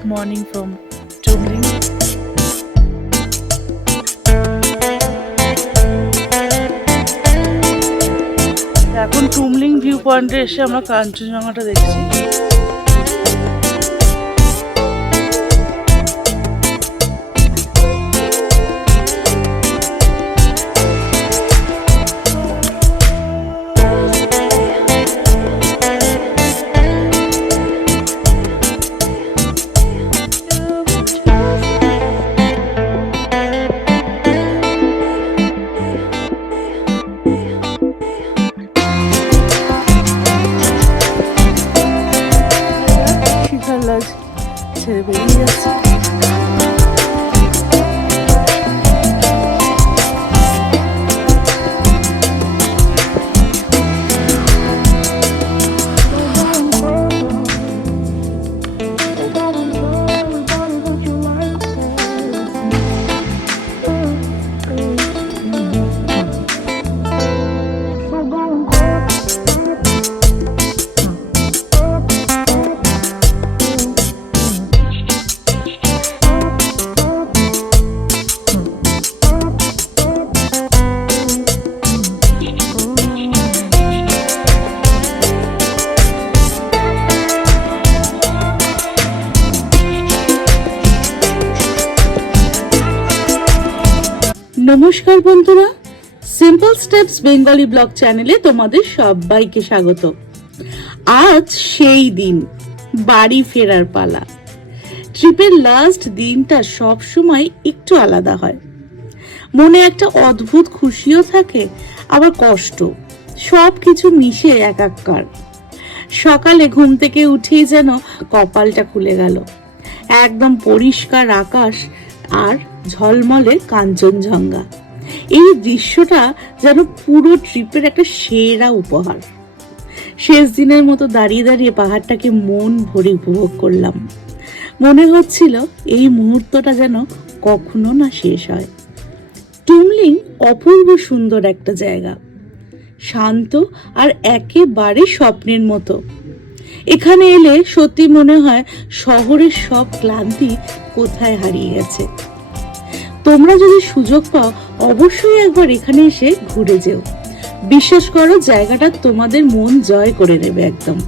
Good morning from Tumling. এখন Tumling view পয়েন্টে এসে আমরা কাঞ্চনজঙ্ঘাটা দেখছি। ছেড়ে বেরিয়ে যাচ্ছে। নমস্কার বন্ধুরা, সিম্পল স্টেপস বেঙ্গলি ব্লগ চ্যানেলে তোমাদের সবাইকে স্বাগত। আজ সেই দিন, বাড়ি ফেরার পালা। ট্রিপের লাস্ট দিনটা সব সময় একটু আলাদা হয়। মনে একটা অদ্ভুত খুশিও থাকে, আবার কষ্ট, সব কিছু মিশে একাকার। সকালে ঘুম থেকে উঠেই যেন কপালটা খুলে গেল। একদম পরিষ্কার আকাশ আর ঝলমলে কাঞ্চনজঙ্ঘা। এই দৃশ্যটা যেন পুরো ট্রিপের একটা সেরা উপহার। শেষ দিনের মতো দাঁড়িয়ে দাঁড়িয়ে পাহাড়টাকে মন ভরে উপভোগ করলাম। মনে হচ্ছিল এই মুহূর্তটা যেন কখনো না শেষ হয়। টুমলিং অপূর্ব সুন্দর একটা জায়গা, শান্ত আর একেবারে স্বপ্নের মতো। এখানে এলে সত্যি মনে হয় শহরের সব ক্লান্তি কোথায় হারিয়ে গেছে। তোমরা যদি সুযোগ পাও অবশ্যই একবার এখানে এসে ঘুরে যেও। বিশ্বাস করো, জায়গাটা তোমাদের মন জয় করে নেবে একদম।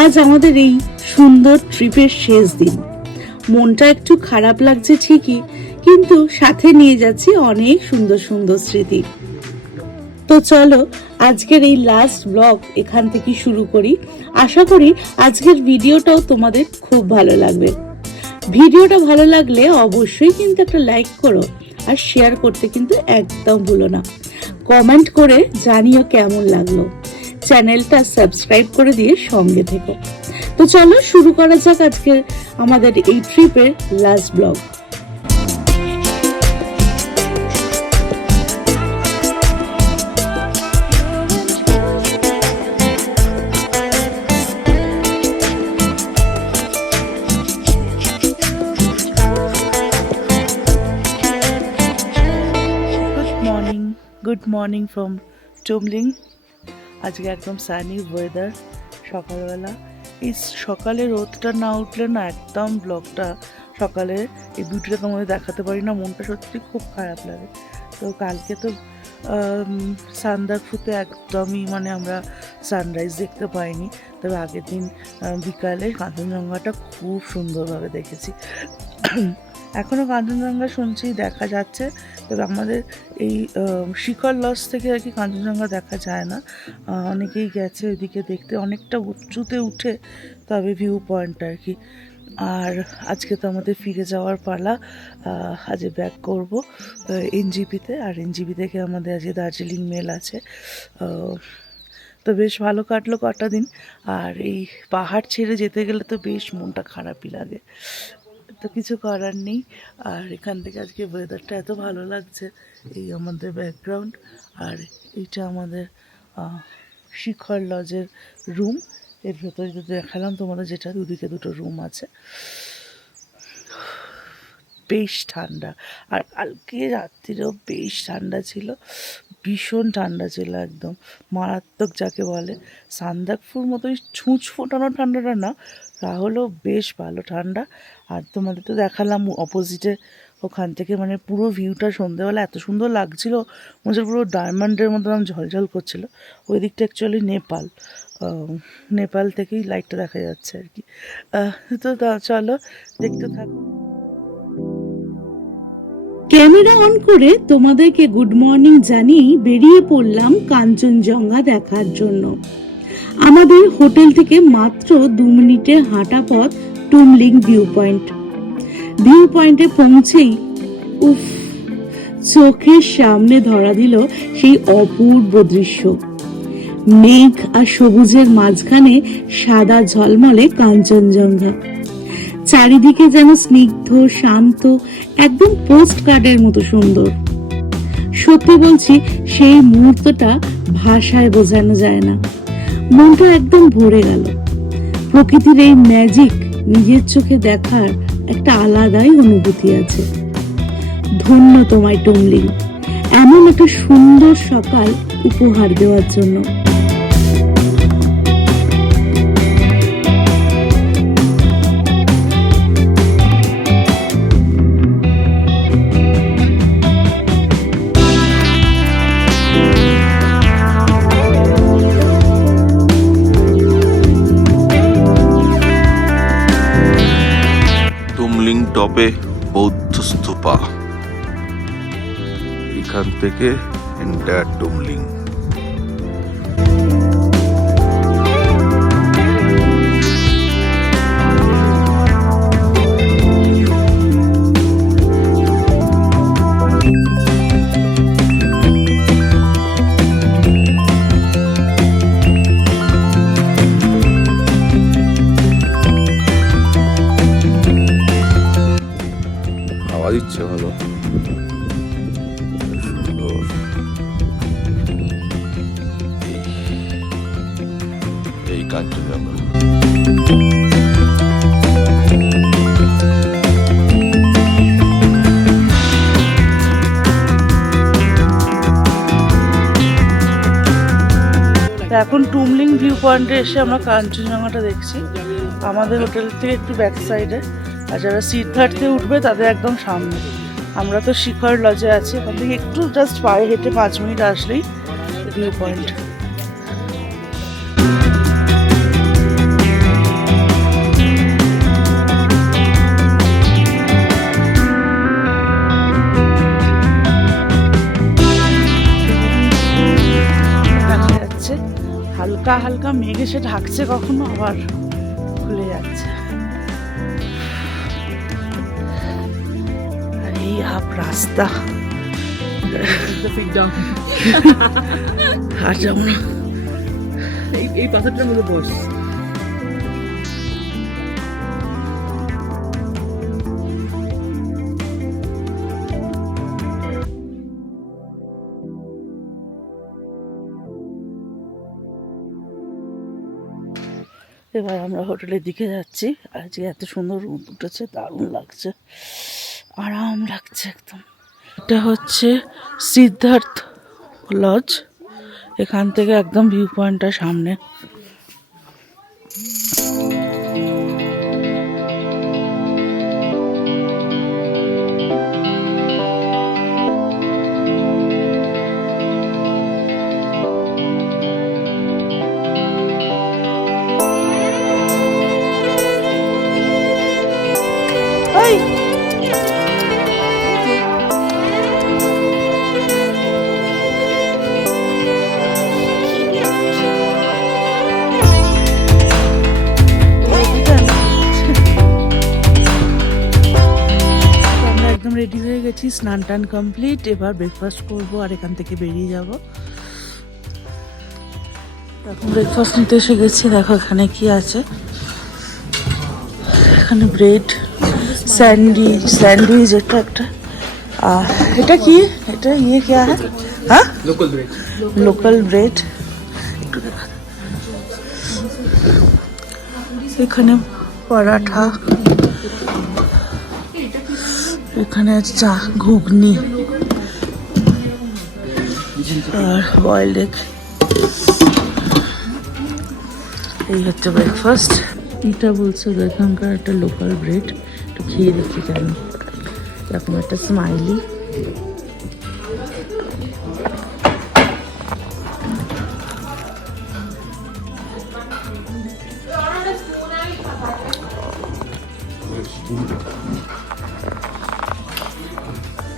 আজ আমাদের এই সুন্দর ট্রিপের শেষ দিন। মনটা একটু খারাপ লাগছে ঠিকই, কিন্তু সাথে নিয়ে যাচ্ছি অনেক সুন্দর সুন্দর স্মৃতি। তো চলো আজকের এই লাস্ট ব্লগ এখান থেকে শুরু করি। আশা করি আজকের ভিডিওটাও তোমাদের খুব ভালো লাগবে। ভিডিওটা ভালো লাগলে অবশ্যই কিন্তু একটা লাইক করো, আর শেয়ার করতে কিন্তু একদম ভুলো না। কমেন্ট করে জানিও কেমন লাগলো। চ্যানেলটা সাবস্ক্রাইব করে দিয়ে সঙ্গে থেকো। তো চলো শুরু করা যাক আজকের আমাদের এই ট্রিপের last blog. Good morning from Tumling. আজকে একদম সানি ওয়েদার। সকালবেলা এই সকালে রোদটা না উঠলে না একদম ব্লগটা সকালে এই ভিউটা তোমাদের দেখাতে পারি না, মনটা সত্যি খুব খারাপ লাগে। তো কালকে তো সান্দাকফুতে একদমই আমরা সানরাইজ দেখতে পাইনি, তবে আগের দিন বিকালে কাঞ্চনজঙ্ঘাটা খুব সুন্দরভাবে দেখেছি। এখনও কাঞ্চনজঙ্ঘা শুনছি দেখা যাচ্ছে, তবে আমাদের এই শিখর লজ থেকে আর কি কাঞ্চনজঙ্ঘা দেখা যায় না। অনেকেই গেছে ওইদিকে দেখতে, অনেকটা উঁচুতে উঠে তবে ভিউ পয়েন্টটা আর কি। আর আজকে তো আমাদের ফিরে যাওয়ার পালা। আজ ব্যাক করব এনজিপিতে, আর এনজিপি থেকে আমাদের আজকে দার্জিলিং মেল আছে। তো বেশ ভালো কাটলো কটা দিন। আর এই পাহাড় ছেড়ে যেতে গেলে তো বেশ মনটা খারাপই লাগে, তো কিছু করার নেই। আর এখান থেকে আজকে ওয়েদারটা এত ভালো লাগছে, এই আমাদের ব্যাকগ্রাউন্ড, আর এইটা আমাদের শিখর লজের রুম। এর ভেতরে যদি দেখালাম তোমাদের, যেটা দুদিকে দুটো রুম আছে। বেশ ঠান্ডা, আর কালকে রাত্রিরেও বেশ ঠান্ডা ছিল, ভীষণ ঠান্ডা ছিল, একদম মারাত্মক যাকে বলে। সান্দাকফুর মতোই ছুঁচ ফোটানো ঠান্ডাটা না, তাহলেও বেশ ভালো ঠান্ডা। আর তোমাদের তো দেখালাম অপোজিটে ওখান থেকে মানে পুরো ভিউটা সন্ধ্যেবেলা এত সুন্দর লাগছিল, মনে হচ্ছে পুরো ডায়মন্ডের মতো ঝলঝল করছিল। ওই দিকটা অ্যাকচুয়ালি নেপাল থেকেই লাইটটা দেখা যাচ্ছে আর কি। তো চলো দেখতে থাকো। ক্যামেরা অন করে তোমাদেরকে গুড মর্নিং জানিয়েই বেরিয়ে পড়লাম কাঞ্চনজঙ্ঘা দেখার জন্য। আমাদের হোটেল থেকে মাত্র 2 মিনিটের হাঁটা পথ টুমলিং ভিউ পয়েন্টে পৌঁছেই উফ, চোখের সামনে ধরা দিল সেই অপূর্ব দৃশ্য। মেঘ আর সবুজের মাঝখানে সাদা ঝলমলে কাঞ্চনজঙ্ঘা, চারিদিকে যেন স্নিগ্ধ শান্ত, একদম পোস্ট কার্ডের মতো সুন্দর। সত্যি বলছি, সেই মুহূর্তটা ভাষায় বোঝানো যায় না। মনটা একদম ভরে গেল। প্রকৃতির এই ম্যাজিক নিজের চোখে দেখার একটা আলাদাই অনুভূতি আছে। ধন্য তোমায় টুমলিং, এমন একটা সুন্দর সকাল উপহার দেওয়ার জন্য। টুমলিং টপে বৌদ্ধ স্তূপা, এখান থেকে এন্টায়ার টুমলিং। হাওয়া দিচ্ছে ভালো, সুন্দর। এই কাঞ্চনজঙ্ঘা। এখন টুমলিং ভিউ পয়েন্টে এসে আমরা কাঞ্চনজঙ্ঘাটা দেখছি আমাদের হোটেল থেকে একটু ব্যাক সাইডে। আর যারা সিদ্ধার্থে উঠবে তাদের একদম সামনে। আমরা তো শিখর লজে আছি, এখান থেকে একটু জাস্ট পায়ে হেঁটে 5 মিনিট আসলেই ভিউ পয়েন্ট। দেখা যাচ্ছে হালকা হালকা মেঘ এসে ঢাকছে, কখনো আবার খুলে যাচ্ছে। এই হাফ রাস্তা আর যাবো না, এই পাথরটার মধ্যে বস। এবার আমরা হোটেলের দিকে যাচ্ছি। আজকে এত সুন্দর রোদ উঠেছে, দারুণ লাগছে, আরাম লাগছে একদম। এটা হচ্ছে সিদ্ধার্থ লজ, এখান থেকে একদম ভিউ পয়েন্টটা সামনে। রেডি হয়ে গেছি, স্নান টান কমপ্লিট। এবার ব্রেকফাস্ট করবো আর এখান থেকে বেরিয়ে যাব। এখন ব্রেকফাস্ট নিতে এসে গেছি। দেখো এখানে কি আছে, এখানে ব্রেড, স্যান্ডউইচ, এটা একটা। এটা কি, এটা ইয়ে क्या है? হ্যাঁ, লোকাল ব্রেড। একটু দেখা, এখানে পরাঠা, এখানে আছে চা, ঘুগনি আর বয়েলড এগ। এই হচ্ছে ব্রেকফাস্ট। এটা বলছে এখানকার একটা লোকাল ব্রেড, একটু খেয়ে দেখি কেন। এরকম একটা স্মাইলি,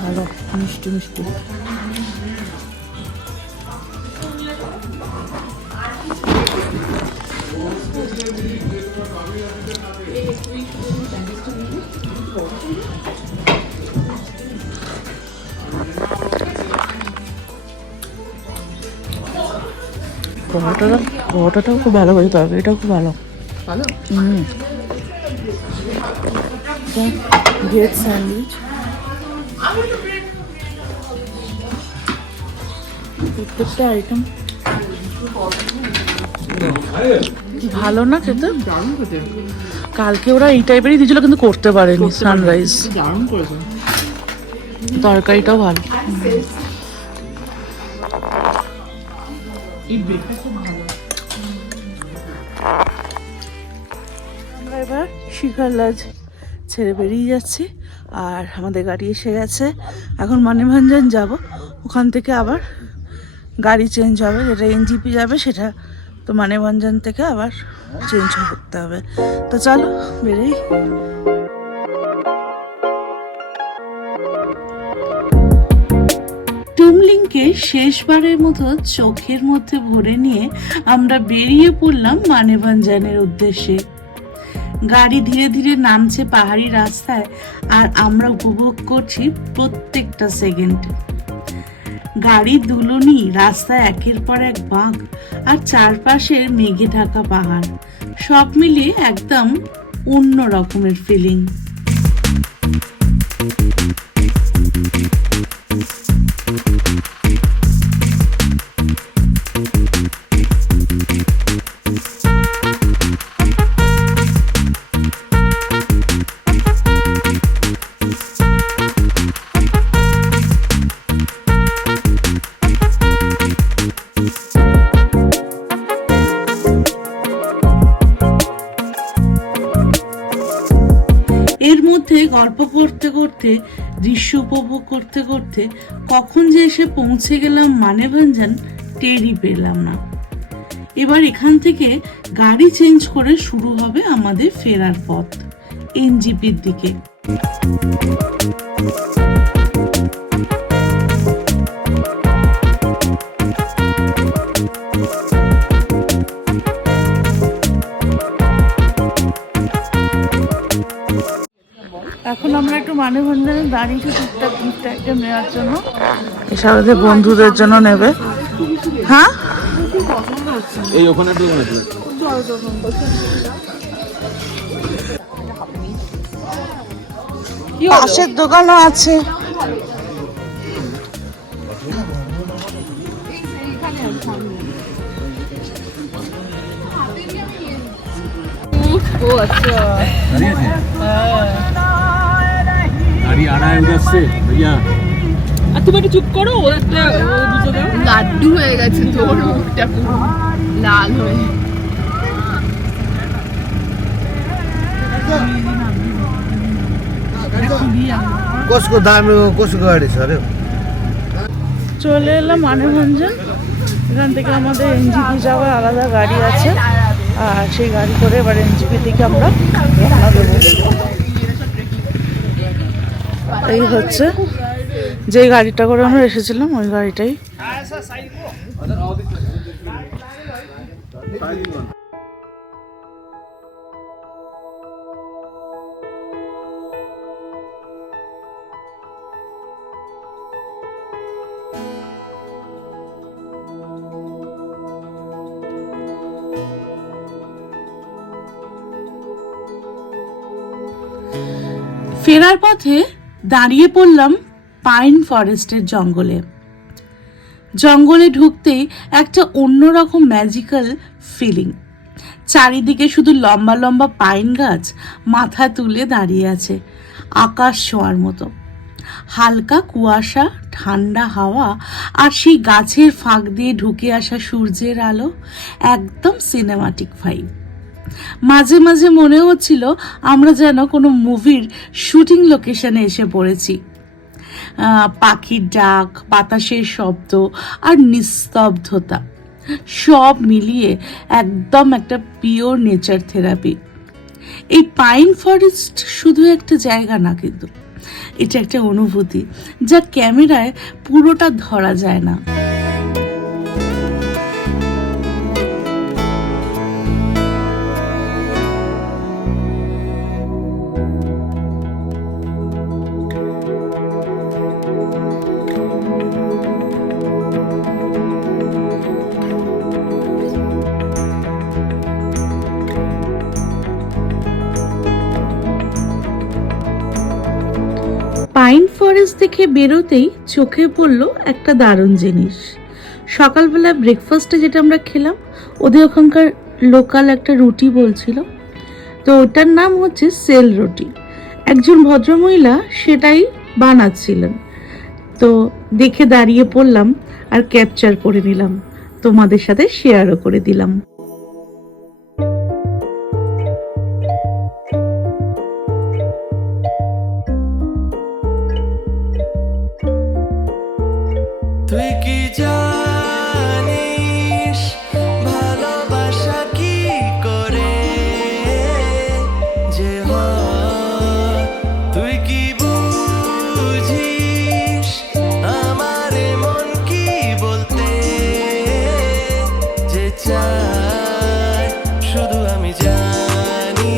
ভালো মিষ্টি মিষ্টি। পরোটাটাও খুব ভালো করে, তরকারিটাও খুব ভালো। ভালো। ভেজ স্যান্ডউইচ, প্রত্যেকটা আইটেম ভালো না খেতে। দারুণ খেতে। কালকে ওরা এই টাইপেরই দিয়েছিল কিন্তু করতে পারেনি সানরাইজ। দারুণ করেছে। তরকারিটাও ভালো। এই ব্রেকফাস্ট ভালো। আমরা এবার শিখার লজ ছেড়ে বেরিয়ে যাচ্ছি, আর আমাদের গাড়ি এসে গেছে। এখন মানেভঞ্জন যাব, ওখান থেকে আবার গাড়ি চেঞ্জ হবে। যেটা এনজিপি যাবে সেটা তো মানেভঞ্জন থেকে আবার চেঞ্জ করতে হবে। তো চলো বেরোই। টুমলিংকে শেষবারের মতো চোখের মধ্যে ভরে নিয়ে আমরা বেরিয়ে পড়লাম মানেভঞ্জনের উদ্দেশ্যে। গাড়ি ধীরে ধীরে নামছে পাহাড়ি রাস্তায়, আর আমরা উপভোগ করছি প্রত্যেকটা সেকেন্ড। গাড়ির দুলুনি, রাস্তায় একের পর এক বাঁক, আর চারপাশের মেঘে ঢাকা পাহাড়, সব মিলিয়ে একদম অন্য রকমের ফিলিং। এর মধ্যে গল্প করতে করতে, দৃশ্য উপভোগ করতে করতে কখন যে এসে পৌঁছে গেলাম মানেভঞ্জন টেরই পেলাম না। এবার এখান থেকে গাড়ি চেঞ্জ করে শুরু হবে আমাদের ফেরার পথ এনজিপির দিকে। এখন আমরা একটু মানেভঞ্জনে দাঁড়িয়েছি টুকটাক গিফট আইটেম নেওয়ার জন্য। সাথে বন্ধুদের জন্য নেবে। হ্যাঁ, এই ওখানে পাশের দোকানও আছে। ও আচ্ছা। गाड़ी आ रहा है उधर से भैया। আর তুমি একটু চুপ করো, ওদেরটা দুটো দাও। লাড্ডু হয়ে গেছে তোর মুখটা পুরো লাল হয়ে। कसको दाम कसको गाडी छ अरे চলে এলাম মানেভঞ্জন। এখান থেকে আমাদের এনজিপি যাওয়ার আলাদা গাড়ি আছে, আর সেই গাড়ি করে এবার এনজিপি থেকে আমরা রওনা দেবো। এই হচ্ছে যে গাড়িটা করে আমরা এসেছিলাম, ওই গাড়িটাই। ফেরার পথে দাঁড়িয়ে পড়লাম পাইন ফরেস্টের জঙ্গলে। জঙ্গলে ঢুকতেই একটা অন্যরকম ম্যাজিক্যাল ফিলিং। চারিদিকে শুধু লম্বা লম্বা পাইন গাছ মাথা তুলে দাঁড়িয়ে আছে, আকাশ ছোঁয়ার মতো। হালকা কুয়াশা, ঠান্ডা হাওয়া, আর সেই গাছের ফাঁক দিয়ে ঢুকে আসা সূর্যের আলো, একদম সিনেমাটিক ভাইব। মাঝে মাঝে মনে হচ্ছিল আমরা যেন কোনো মুভির শুটিং লোকেশনে এসে পড়েছি। পাখির ডাক, বাতাসের শব্দ আর নিস্তব্ধতা সব মিলিয়ে একদম একটা পিওর নেচার থেরাপি। এই পাইন ফরেস্ট শুধু একটা জায়গা না, কিন্তু এটা একটা অনুভূতি যা ক্যামেরায় পুরোটা ধরা যায় না। পাইন ফরেস্ট দেখে বেরোতেই চোখে পড়লো একটা দারুণ জিনিস। সকালবেলা ব্রেকফাস্টে যেটা আমরা খেলাম, ওদের ওখানকার লোকাল একটা রুটি বলছিল, তো ওটার নাম হচ্ছে সেল রুটি। একজন ভদ্রমহিলা সেটাই বানাচ্ছিলেন, তো দেখে দাঁড়িয়ে পড়লাম আর ক্যাপচার করে নিলাম, তোমাদের সাথে শেয়ারও করে দিলাম। তুই কি জানিস ভালোবাসা কি করে যে হয়? তুই কি বুঝিস আমার মন কি বলতে যে চাই? শুধু আমি জানি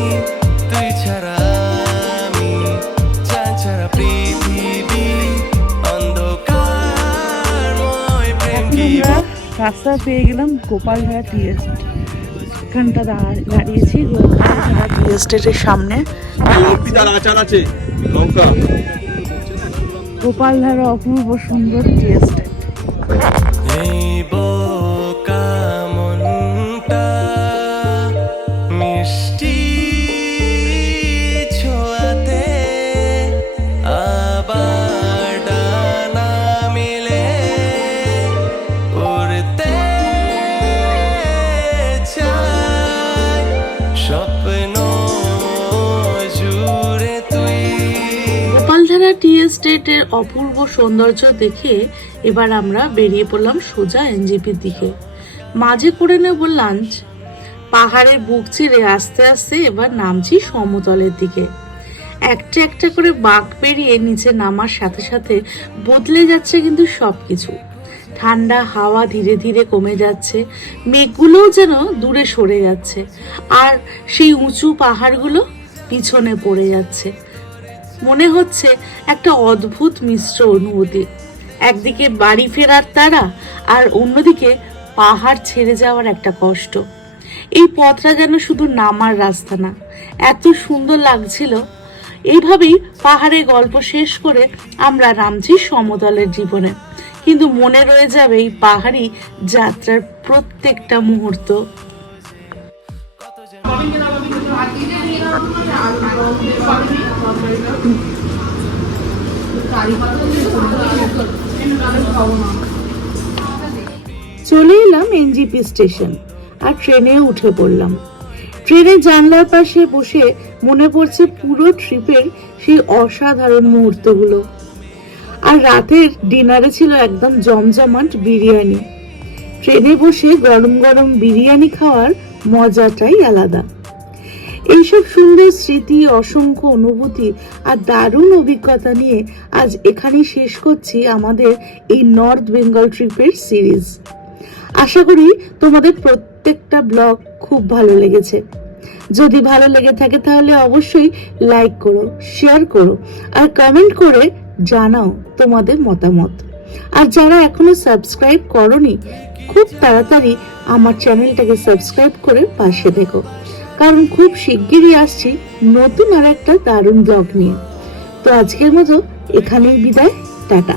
তুই ছাড়া আমি, চাঁদ ছাড়া পৃথিবী অন্ধকারময়। প্রেম কি রাস্তা পেয়ে গেলাম গোপালধারা টি এস্টেট। এখানটা দাঁড়িয়েছি গোপালধারা টি এস্টেটের সামনে। অর্পিতার আচার আছে, লঙ্কা। গোপালধারা অপূর্ব সুন্দর টি এস্টেট। এই বোকা মনটা মিষ্টি ছোঁয়াতে আবার ডানা মিলে উড়তে চায় স্বপ্ন জুড়ে তুই। গোপালধারা টি এস্টেটের অপূর্ব সৌন্দর্য দেখে এবার আমরা বেরিয়ে পড়লাম সোজা এনজেপির দিকে। মাঝে করে নেব লাঞ্চ। পাহাড়ের বুক চিরে আস্তে আস্তে এবার নামছি সমতলের দিকে। একটা একটা করে বাঁক পেরিয়ে নিচে নামার সাথে সাথে বদলে যাচ্ছে কিন্তু সবকিছু। ঠান্ডা হাওয়া ধীরে ধীরে কমে যাচ্ছে, মেঘগুলোও যেন দূরে সরে যাচ্ছে, আর সেই উঁচু পাহাড়গুলো পিছনে পড়ে যাচ্ছে। মনে হচ্ছে একটা অদ্ভুত মিশ্র অনুভূতি। একদিকে বাড়ি ফেরার তাড়া, আর অন্যদিকে পাহাড় ছেড়ে যাওয়ার একটা কষ্ট। এই পথটা যেন শুধু নামার রাস্তা না, এত সুন্দর লাগছিল। এইভাবেই পাহাড়ে গল্প শেষ করে আমরা নামছি সমতলের জীবনে, কিন্তু মনে রয়ে যাবে এই পাহাড়ি যাত্রার প্রত্যেকটা মুহূর্ত। চলে এলাম এনজেপি স্টেশন আর ট্রেনে উঠে পড়লাম। ট্রেনের জানলার পাশে বসে মনে পড়ছে পুরো ট্রিপের সেই অসাধারণ মুহূর্তগুলো। আর রাতের ডিনারে ছিল একদম জমজমাট বিরিয়ানি। ট্রেনে বসে গরম গরম বিরিয়ানি খাওয়ার মজাটাই আলাদা। এইসব সুন্দর স্মৃতি, অসংখ্য অনুভূতি আর দারুণ অভিজ্ঞতা নিয়ে আজ এখানেই শেষ করছি আমাদের এই নর্থ বেঙ্গল ট্রিপের সিরিজ। আশা করি তোমাদের প্রত্যেকটা ব্লগ খুব ভালো লেগেছে। যদি ভালো লেগে থাকে তাহলে অবশ্যই লাইক করো, শেয়ার করো আর কমেন্ট করে জানাও তোমাদের মতামত। আর যারা এখনো সাবস্ক্রাইব করোনি, খুব তাড়াতাড়ি আমার চ্যানেলটাকে সাবস্ক্রাইব করে পাশে থেকো, কারণ খুব শিগগিরই আসছি নতুন আর একটা দারুণ ব্লগ নিয়ে। তো আজকের মতো এখানেই বিদায়, টাটা।